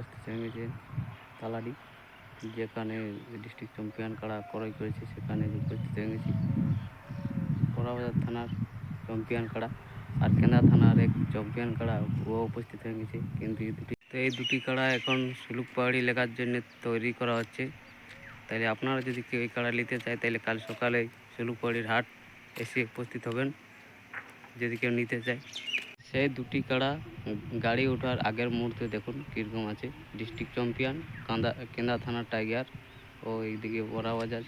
উপস্থিত হয়ে গেছে তালাডি, যেখানে ডিস্ট্রিক্ট চ্যাম্পিয়ন কাড়া ক্রয় করেছে সেখানে উপস্থিত হয়ে গেছি। বড়াবাজার থানার চ্যাম্পিয়ন কাড়া আর কেন্দ্রা থানার এক চ্যাম্পিয়ন কাড়া ও উপস্থিত হয়ে গেছে। কিন্তু এই দুটি কাড়া এখন সুলুক পাহাড়ি লেখার জন্য তৈরি করা হচ্ছে। তাইলে আপনারা যদি কেউ এই কাড়া নিতে চায় তাহলে কাল সকালে সুলুক পাহাড়ির হাট এসে উপস্থিত হবেন যদি কেউ নিতে চায়। সেই দুটি কাড়া গাড়ি ওঠার আগের মুহূর্তে দেখুন কীরকম আছে। ডিস্ট্রিক্ট চ্যাম্পিয়ন কেন্দ্রা থানার টাইগার ও এইদিকে বড়াবাজার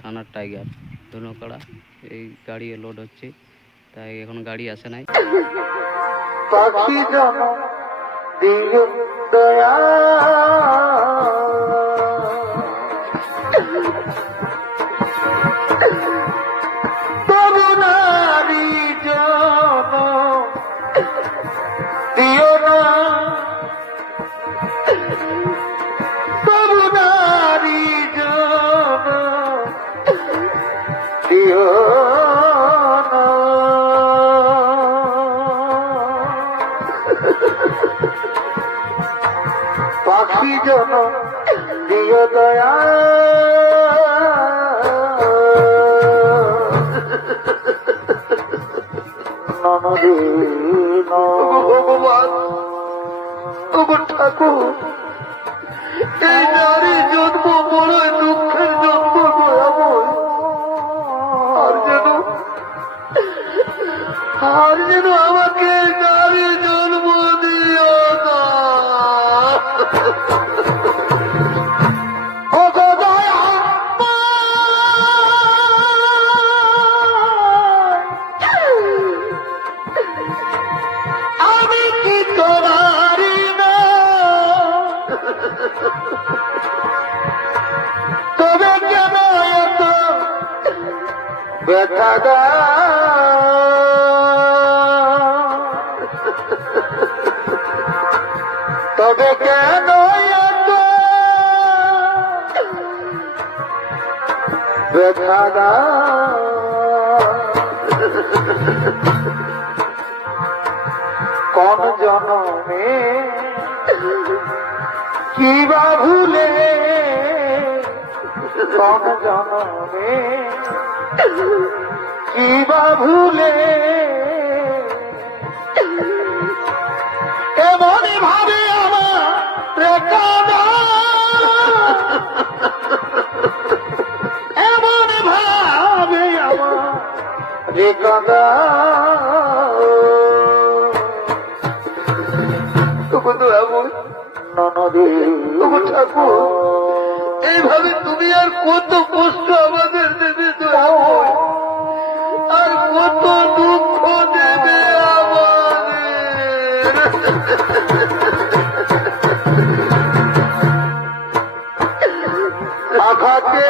থানার টাইগার, দুনো কাড়া এই গাড়ি লোড হচ্ছে, তাই এখন গাড়ি আসে নাই। পাখি জন দিও দয়া তরুণারি জন দিও না, তরুণারি জন দিও না। পাখি জন দিও দয়া ভগবান ঠাকুর, এই নারী জন্ম বড়ই দুঃখের জন্ম দয়াময়, আর যেন আমাকে নারী জন্ম দিও না। আমি কি তোমারি না, তবে কেন এত ব্যথা দা, তবে কেন এত ব্যথা দা। কোন জনমে কিবা ভুলে, কোন জনমে কিবা ভুলে এমন ভাবে আমার রেখাদা, এমন ভাবে আমার রেখাদা। ঠাকুর, এইভাবে তুমি আর কত কষ্ট আমাদের দেবে, আর কত দুঃখ দেবে আমাদের। আঘাতে